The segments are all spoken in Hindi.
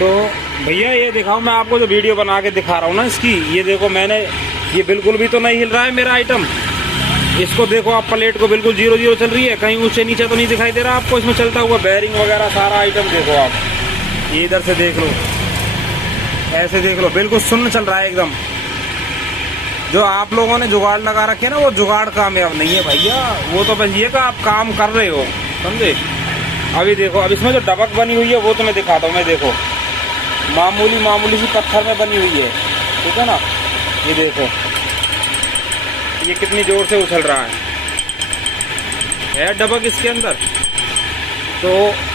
तो भैया ये दिखाओ, मैं आपको जो वीडियो बना के दिखा रहा हूँ ना इसकी, ये देखो मैंने, ये बिल्कुल भी तो नहीं हिल रहा है मेरा आइटम। इसको देखो आप, प्लेट को बिल्कुल 0-0 चल रही है, कहीं ऊंचे नीचे तो नहीं दिखाई दे रहा आपको इसमें चलता हुआ। बेयरिंग वगैरह सारा आइटम देखो आप, ये इधर से देख लो, ऐसे देख लो, बिल्कुल शून्य चल रहा है एकदम। जो आप लोगों ने जुगाड़ लगा रखे ना, वो जुगाड़ कामयाब नहीं है भैया। वो तो बस ये का आप काम कर रहे हो, समझे। अभी देखो, अब इसमें जो डबक बनी हुई है वो तो मैं दिखाता हूँ। मैं देखो, मामूली सी पत्थर में बनी हुई है, ठीक है ना। ये देखो, ये कितनी जोर से उछल रहा है डबक इसके अंदर। तो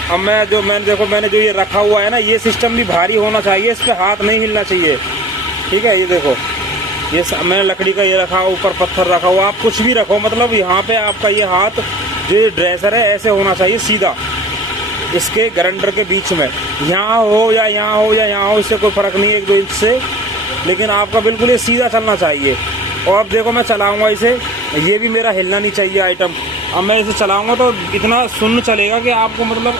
अब मैंने जो ये रखा हुआ है ना, ये सिस्टम भी भारी होना चाहिए, इस पे हाथ नहीं हिलना चाहिए, ठीक है। ये देखो, ये मैंने लकड़ी का ये रखा, ऊपर पत्थर रखा हुआ। आप कुछ भी रखो, मतलब यहाँ पे आपका ये हाथ जो ड्रेसर है ऐसे होना चाहिए सीधा, इसके ग्राइंडर के बीच में। यहाँ हो या यहाँ हो या यहाँ हो, इससे कोई फर्क नहीं है 1-2 इंच से, लेकिन आपका बिल्कुल ये सीधा चलना चाहिए। और अब देखो मैं चलाऊंगा इसे, ये भी मेरा हिलना नहीं चाहिए आइटम। अब मैं इसे चलाऊंगा तो इतना शून्य चलेगा कि आपको, मतलब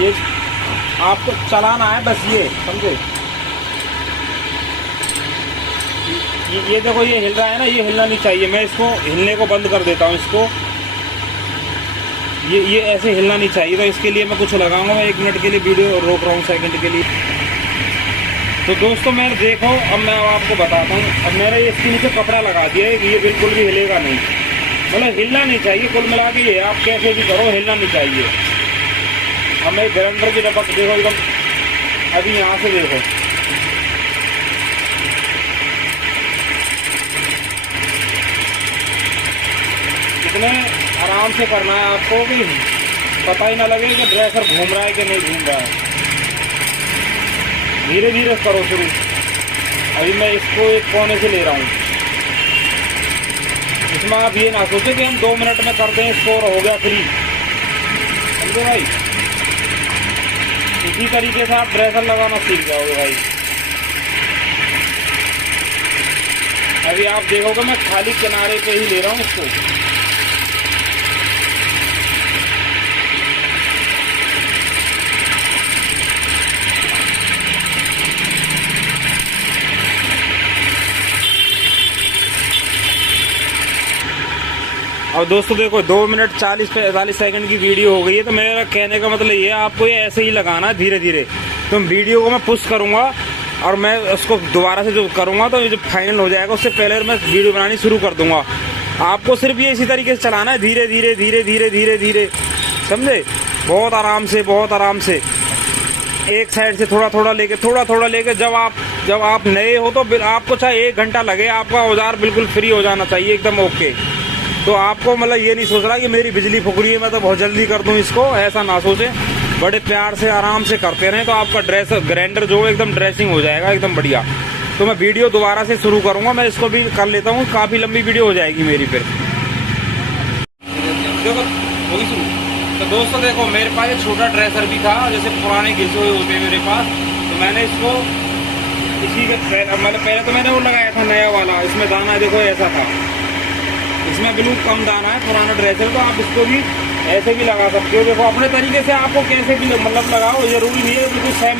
ये आपको चलाना है बस, ये समझे। ये देखो, ये हिल रहा है ना, ये हिलना नहीं चाहिए। मैं इसको हिलने को बंद कर देता हूँ इसको, ये ऐसे हिलना नहीं चाहिए। तो इसके लिए मैं कुछ लगाऊंगा। मैं 1 मिनट के लिए वीडियो रोक रहा हूँ, सेकंड के लिए। तो दोस्तों मैं देखो, अब मैं आपको बताता हूँ। अब मैंने इसके नीचे कपड़ा लगा दिया है, ये बिल्कुल भी हिलेगा नहीं, मतलब हिलना नहीं चाहिए। कुल मिला के ये आप कैसे भी करो, हिलना नहीं चाहिए। अब मैं ग्राइंडर की डबक देखो एकदम, अभी यहाँ से देखो, इतने आराम से करना है आपको कि पता ही ना लगे कि ड्रेसर घूम रहा है कि नहीं घूम रहा है। धीरे धीरे करो शुरू। अभी मैं इसको एक कोने से ले रहा हूँ। इसमें आप ये ना सोचें कि हम 2 मिनट में कर दें इसको और हो गया फ्री, समझे भाई। इसी तरीके से आप ड्रेसर लगाना सीख जाओगे भाई। अभी आप देखोगे मैं खाली किनारे पे ही ले रहा हूँ इसको। अब दोस्तों देखो, 2 मिनट 40-45 सेकंड की वीडियो हो गई है। तो मेरा कहने का मतलब ये है, आपको ये ऐसे ही लगाना है धीरे धीरे। तो वीडियो को मैं पुश करूंगा और मैं उसको दोबारा से जो करूंगा, तो ये जो फाइनल हो जाएगा उससे पहले मैं वीडियो बनानी शुरू कर दूंगा। आपको सिर्फ ये इसी तरीके से चलाना है, धीरे धीरे धीरे धीरे धीरे धीरे, समझे। बहुत आराम से, बहुत आराम से, एक साइड से थोड़ा थोड़ा लेके जब आप नए हो तो आपको चाहे 1 घंटा लगे, आपका औजार बिल्कुल फ्री हो जाना चाहिए, एकदम ओके। तो आपको मतलब ये नहीं सोच रहा कि मेरी बिजली फूक रही है, मैं तो बहुत जल्दी कर दूं इसको, ऐसा ना सोचें। बड़े प्यार से आराम से करते रहें तो आपका ग्राइंडर जो एकदम ड्रेसिंग हो जाएगा एकदम बढ़िया। तो मैं वीडियो दोबारा से शुरू करूंगा, मैं इसको भी कर लेता हूँ, काफ़ी लंबी वीडियो हो जाएगी मेरी फिर। देखो होगी शुरू। तो दोस्तों देखो, मेरे पास एक छोटा ड्रेसर भी था, जैसे पुराने घिसे हुए होते हैं मेरे पास। तो मैंने इसको इसी के पहले तो मैंने वो लगाया था नया वाला, इसमें दाना देखो ऐसा था, इसमें बिल्कुल कम दाना है, पुराना ड्रेसर। तो आप इसको भी ऐसे भी लगा सकते हो। देखो अपने तरीके से आपको कैसे भी मतलब लगाओ, जरूरी नहीं है बिल्कुल सेम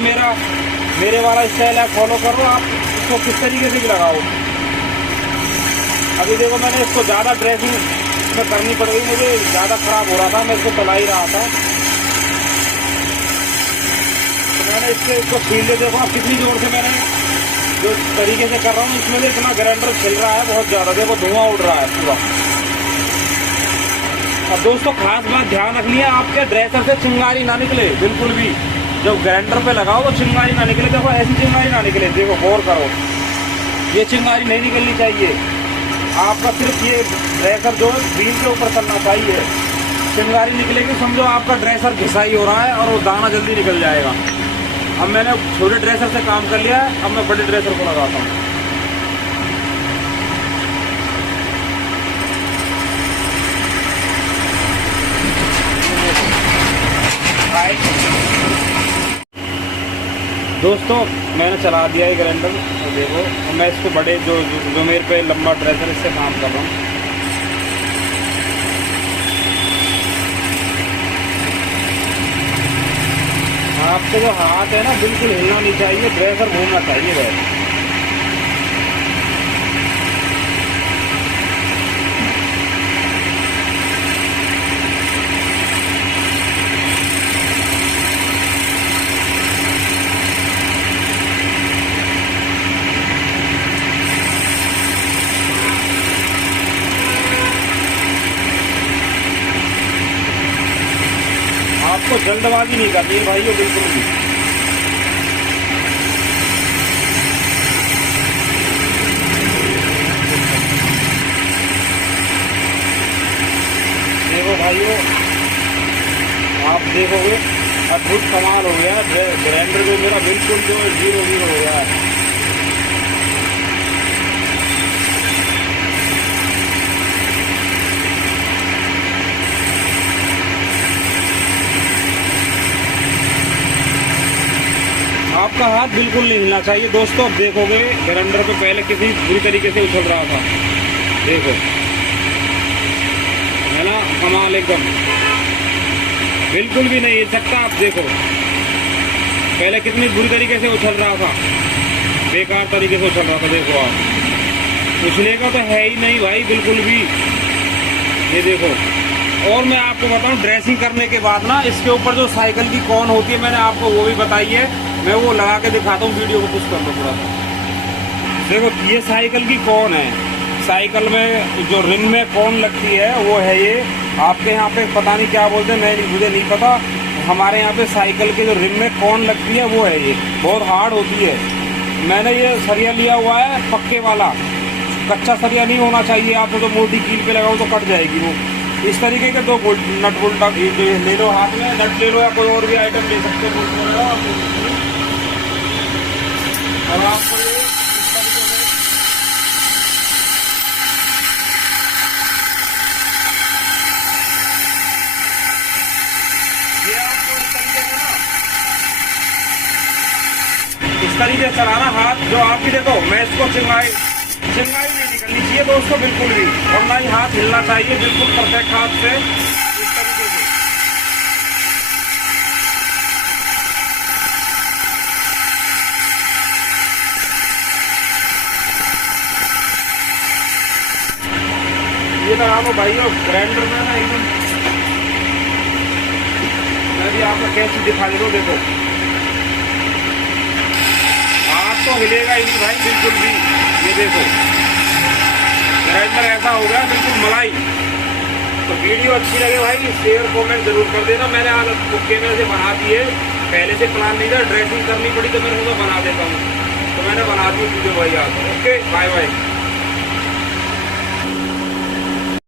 मेरे वाला स्टाइल है फॉलो करो, आप इसको किस तरीके से भी लगाओ। अभी देखो मैंने इसको ज़्यादा ड्रेसिंग में करनी पड़ गई, मुझे ज़्यादा खराब हो रहा था, मैं इसको चला ही रहा था। तो मैंने इसको फील्ड देखो आप कितनी जोर से मैंने जो तरीके से कर रहा हूँ, इसमें से इतना ग्राइंडर छिल रहा है बहुत ज़्यादा, देखो धुआं उड़ रहा है पूरा। अब दोस्तों खास बात ध्यान रखनी है, आपके ड्रेसर से चिंगारी ना निकले बिल्कुल भी। जब ग्राइंडर पे लगाओ तो चिंगारी ना निकले, देखो ऐसी चिंगारी ना निकले, देखो गौर करो, ये चिंगारी नहीं निकलनी चाहिए। आपका सिर्फ ये ड्रेसर जो है व्हील के ऊपर चलना चाहिए। चिंगारी निकलेगी समझो आपका ड्रेसर घिसाई हो रहा है और वो दाना जल्दी निकल जाएगा। अब मैंने छोटे ड्रेसर से काम कर लिया है, अब मैं बड़े ड्रेसर को लगाता हूँ। दोस्तों मैंने चला दिया है ग्राइंडर, तो देखो मैं इसको बड़े जो मेरे पे लंबा ड्रेसर इससे काम कर रहा हूँ। आपको जो हाथ है ना बिल्कुल हिलना नहीं चाहिए, ड्रेसर घूमना चाहिए बस। आपको जल्दबाजी नहीं करनी है भाइयों, बिल्कुल भी। देखो भाइयों, आप देखोगे अद्भुत कमाल हो गया। ग्राइंडर जो मेरा बिल्कुल जो 0-0 हो गया है। आपका हाथ बिल्कुल नहीं हिलना चाहिए दोस्तों। अब देखोगे ग्राइंडर पे पहले किसी बुरी तरीके से उछल रहा था, देखो है ना, कमाल एकदम, बिल्कुल भी नहीं हिल सकता। आप देखो पहले कितनी बुरी तरीके से उछल रहा था, बेकार तरीके से उछल रहा था। देखो आप, उछले का तो है ही नहीं भाई बिल्कुल भी। ये देखो, और मैं आपको बताऊं ड्रेसिंग करने के बाद ना इसके ऊपर जो साइकिल की कौन होती है, मैंने आपको वो भी बताई है, मैं वो लगा के दिखाता हूँ। वीडियो को पुश कर लो थोड़ा सा। देखो ये साइकिल की कौन है, साइकिल में जो रिम में कौन लगती है वो है ये। आपके यहाँ पे पता नहीं क्या बोलते हैं, मुझे नहीं पता। हमारे यहाँ पे साइकिल के जो रिम में कौन लगती है वो है ये, बहुत हार्ड होती है। मैंने ये सरिया लिया हुआ है पक्के वाला, कच्चा सरिया नहीं होना चाहिए। आप तो मोटी कील पे लगाओ तो कट जाएगी वो। इस तरीके के दो नट बोल्ट ले लो, हाथ में नट ले लो या कोई और भी आइटम ले सकते हो। अब आपको ये आपको इस तरीके से ना, इस तरीके से चलाना हाथ। जो आपकी देखो, मैं इसको चिंगाई नहीं निकलनी चाहिए दोस्तों बिल्कुल भी, और ना ही हाथ हिलना चाहिए, बिल्कुल परफेक्ट हाथ से इस तरीके से। ये लगा लो भाइयों ग्राइंडर में ना एकदम। मैं भी आपको कैसे दिखा दे दो, देखो हाथ तो हिलेगा ही नहीं भाई बिल्कुल भी। ये देखो ग्राइंडर ऐसा हो गया बिल्कुल मलाई। तो वीडियो अच्छी लगे भाई शेयर कमेंट जरूर कर देना। मैंने आज कैमरे से बना दिए, पहले से प्लान नहीं था, ड्रेसिंग करनी पड़ी तो मैंने तो बना देता हूँ, तो मैंने बना दी वीडियो भाई आज। Okay bye bye.